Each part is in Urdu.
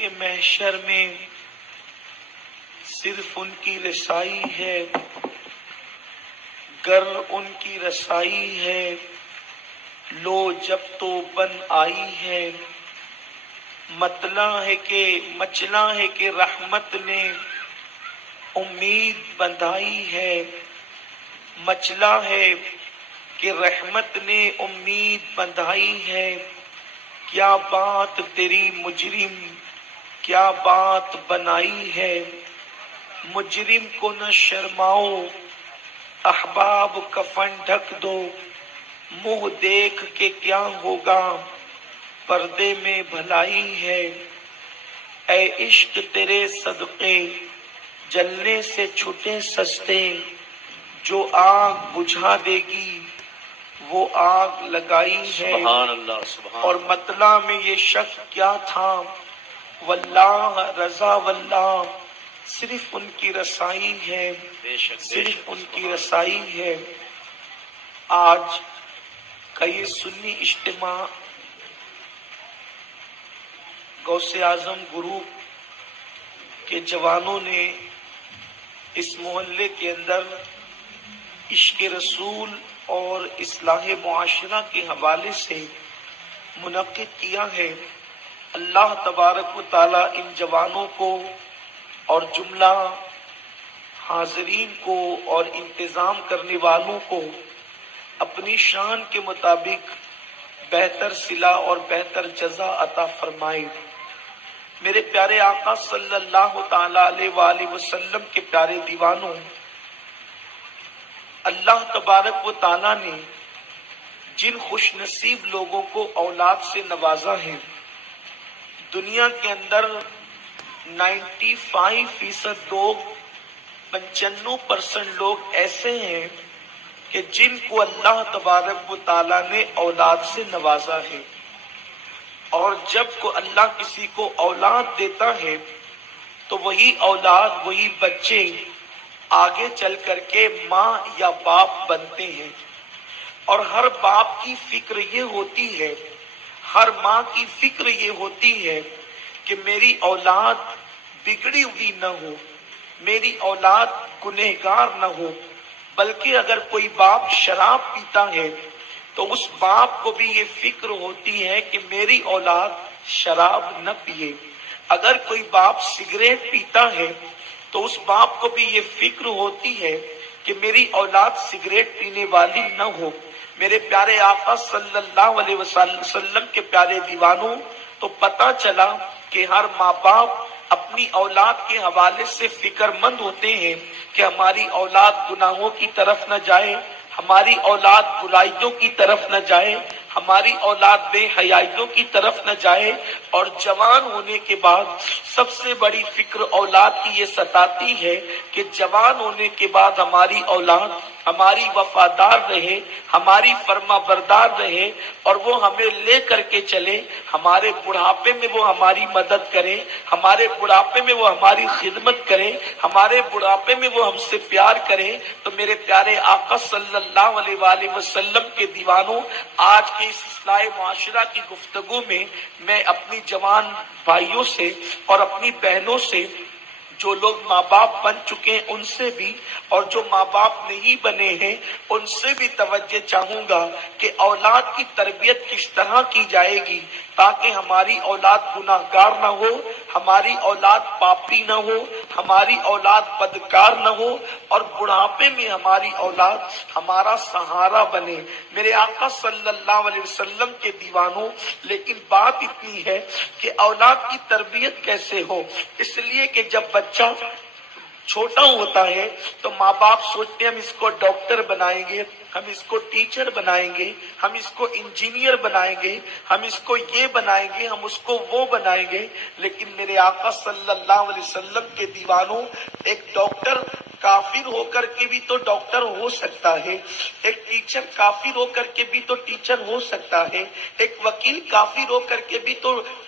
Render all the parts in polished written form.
کہ محشر میں صرف ان کی رسائی ہے، گر ان کی رسائی ہے، لو جب تو بن آئی ہے۔ مچلا ہے کہ رحمت نے امید بندھائی ہے، مچلا ہے کہ رحمت نے امید بندھائی ہے۔ کیا بات تیری مجرم، کیا بات بنائی ہے۔ مجرم کو نہ شرماؤ، احباب کفن ڈھک دو، منہ دیکھ کے کیا ہوگا، پردے میں بھلائی ہے۔ اے عشق تیرے صدقے جلنے سے چھٹے سستے، جو آگ بجھا دے گی وہ آگ لگائی ہے۔ سبحان اللہ، سبحان اور مطلع میں یہ شک کیا تھا، واللہ رضا واللہ صرف ان کی رسائی ہے، بے شک صرف ان کی رسائی ہے۔ آج کا یہ سنی اجتماع غوث اعظم گروپ کے جوانوں نے اس محلے کے اندر عشق رسول اور اصلاح معاشرہ کے حوالے سے منعقد کیا ہے۔ اللہ تبارک و تعالی ان جوانوں کو اور جملہ حاضرین کو اور انتظام کرنے والوں کو اپنی شان کے مطابق بہتر صلہ اور بہتر جزا عطا فرمائے۔ میرے پیارے آقا صلی اللہ تعالی علیہ وآلہ وسلم کے پیارے دیوانوں، اللہ تبارک و تعالی نے جن خوش نصیب لوگوں کو اولاد سے نوازا ہے، دنیا کے اندر 95% لوگ 95% لوگ ایسے ہیں کہ جن کو اللہ تبارک و تعالی نے اولاد سے نوازا ہے، اور جب کو اللہ کسی کو اولاد دیتا ہے تو وہی اولاد، وہی بچے آگے چل کر کے ماں یا باپ بنتے ہیں۔ اور ہر باپ کی فکر یہ ہوتی ہے، ہر ماں کی فکر یہ ہوتی ہے کہ میری اولاد بگڑی ہوئی نہ ہو، میری اولاد گنہگار نہ ہو۔ بلکہ اگر کوئی باپ شراب پیتا ہے تو اس باپ کو بھی یہ فکر ہوتی ہے کہ میری اولاد شراب نہ پیے۔ اگر کوئی باپ سگریٹ پیتا ہے تو اس باپ کو بھی یہ فکر ہوتی ہے کہ میری اولاد سگریٹ پینے والی نہ ہو۔ میرے پیارے آقا صلی اللہ علیہ وسلم کے پیارے دیوانوں، تو پتہ چلا کہ ہر ماں باپ اپنی اولاد کے حوالے سے فکر مند ہوتے ہیں کہ ہماری اولاد گناہوں کی طرف نہ جائے، ہماری اولاد برائیوں کی طرف نہ جائے، ہماری اولاد بے حیائیوں کی طرف نہ جائے۔ اور جوان ہونے کے بعد سب سے بڑی فکر اولاد کی یہ ستاتی ہے کہ جوان ہونے کے بعد ہماری اولاد ہماری وفادار رہے، ہماری فرما بردار رہے، اور وہ ہمیں لے کر کے چلے، ہمارے بڑھاپے میں وہ ہماری مدد کرے، ہمارے بڑھاپے میں وہ ہماری خدمت کرے، ہمارے بڑھاپے میں وہ ہم سے پیار کرے۔ تو میرے پیارے آقا صلی اللہ علیہ وآلہ وسلم کے دیوانوں، آج کے اس اصلاح معاشرہ کی گفتگو میں میں اپنی جوان بھائیوں سے اور اپنی بہنوں سے، جو لوگ ماں باپ بن چکے ہیں ان سے بھی، اور جو ماں باپ نہیں بنے ہیں ان سے بھی توجہ چاہوں گا کہ اولاد کی تربیت کس طرح کی جائے گی تاکہ ہماری اولاد گناہ گار نہ ہو، ہماری اولاد پاپی نہ ہو، ہماری اولاد بدکار نہ ہو، اور بڑھاپے میں ہماری اولاد ہمارا سہارا بنے۔ میرے آقا صلی اللہ علیہ وسلم کے دیوانوں، لیکن بات اتنی ہے کہ اولاد کی تربیت کیسے ہو؟ اس لیے کہ جب بچہ چھوٹا ہوتا ہے تو ماں باپ سوچتے ہیں ہم اس کو ڈاکٹر بنائیں گے، ہم اس کو ٹیچر بنائیں گے، ہم اس کو انجینئر بنائیں گے، ہم اس کو یہ بنائیں گے، ہم اس کو وہ بنائیں گے۔ لیکن میرے آقا صلی اللہ علیہ وسلم کے دیوانوں، ایک ڈاکٹر کافر ہو کر کے بھی تو ڈاکٹر ہو سکتا ہے، ایک ٹیچر کافر ہو کر کے بھی تو ٹیچر ہو سکتا ہے، ایک وکیل کافر ہو کر کے بھی تو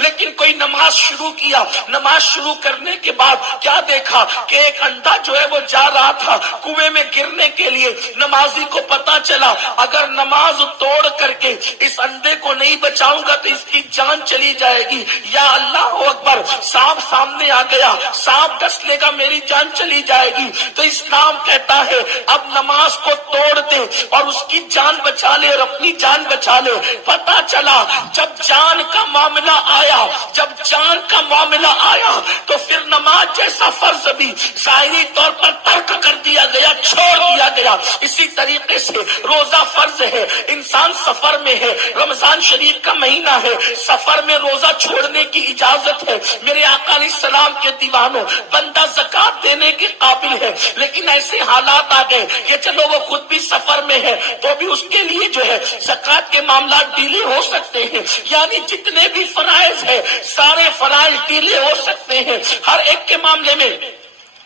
لیکن کوئی نماز شروع کیا، نماز شروع کرنے کے بعد کیا دیکھا کہ ایک انڈا جو ہے وہ جا رہا تھا کنویں میں گرنے کے لیے۔ نمازی کو پتا چلا اگر نماز توڑ کر کے اس انڈے کو نہیں بچاؤں گا تو اس کی جان چلی جائے گی۔ یا اللہ اکبر، سانپ سامنے آ گیا، سانپ ڈس لے گا، میری جان چلی جائے گی۔ تو اسلام کہتا ہے اب نماز کو توڑ دے اور اس کی جان بچا لے اور اپنی جان بچا لے۔ پتا چلا جب جان کا معاملہ آیا، جب جان کا معاملہ آیا تو پھر نماز جیسا فرض بھی ظاہری طور پر ترک کر دیا گیا، چھوڑ دیا گیا۔ اسی طریقے سے روزہ فرض ہے، انسان سفر میں ہے، رمضان شریف کا مہینہ ہے، سفر میں روزہ چھوڑنے کی اجازت ہے۔ میرے آقا علیہ السلام کے دیوانوں، بندہ زکات دینے کے قابل ہے لیکن ایسے حالات آ گئے کہ چلو وہ خود بھی سفر میں ہے تو بھی اس کے لیے جو ہے زکات کے معاملات ڈیلے ہو سکتے ہیں۔ یعنی جتنے بھی فرائض ہیں سارے فرائض ڈیلے ہو سکتے ہیں، ہر ایک کے معاملے میں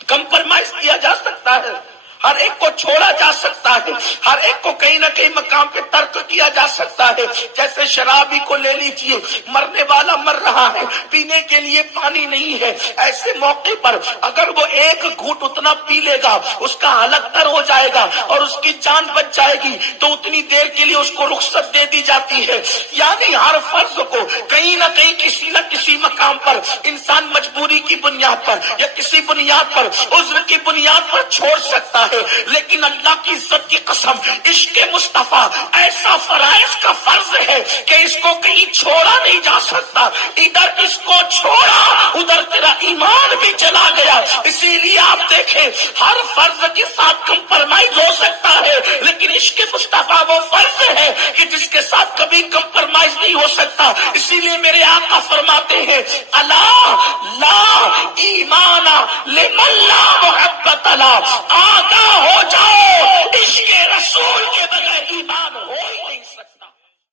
کمپرمائز کیا جا سکتا ہے، ہر ایک کو چھوڑا جا سکتا ہے، ہر ایک کو کہیں نہ کہیں مقام پہ ترک کیا جا سکتا ہے۔ جیسے شرابی کو لے لیجئے، مرنے والا مر رہا ہے، پینے کے لیے پانی نہیں ہے، ایسے موقع پر اگر وہ ایک گھونٹ اتنا پی لے گا اس کا حلق تر ہو جائے گا اور اس کی جان بچ جائے گی تو اتنی دیر کے لیے اس کو رخصت دے دی جاتی ہے۔ یعنی ہر فرض کو کہیں نہ کہیں کسی نہ کسی مقام پر انسان مجبوری کی بنیاد پر یا کسی بنیاد پر، عذر کی بنیاد پر چھوڑ سکتا ہے۔ لیکن اللہ کی عزت کی قسم، عشق مصطفیٰ ایسا فرائض کا فرض ہے کہ اس کو کہیں چھوڑا نہیں جا سکتا۔ ادھر اس کو چھوڑا ادھر تیرا ایمان بھی چلا گیا۔ اسی لیے آپ دیکھیں ہر فرض کے ساتھ کمپرمائز ہو سکتا ہے لیکن عشق مصطفیٰ وہ فرض ہے کہ جس کے ساتھ کبھی کمپرمائز نہیں ہو سکتا۔ اسی لیے میرے آقا فرماتے ہیں الا لا ایمان لمن لا محبت لا، آگاہ ہو جاؤ عشق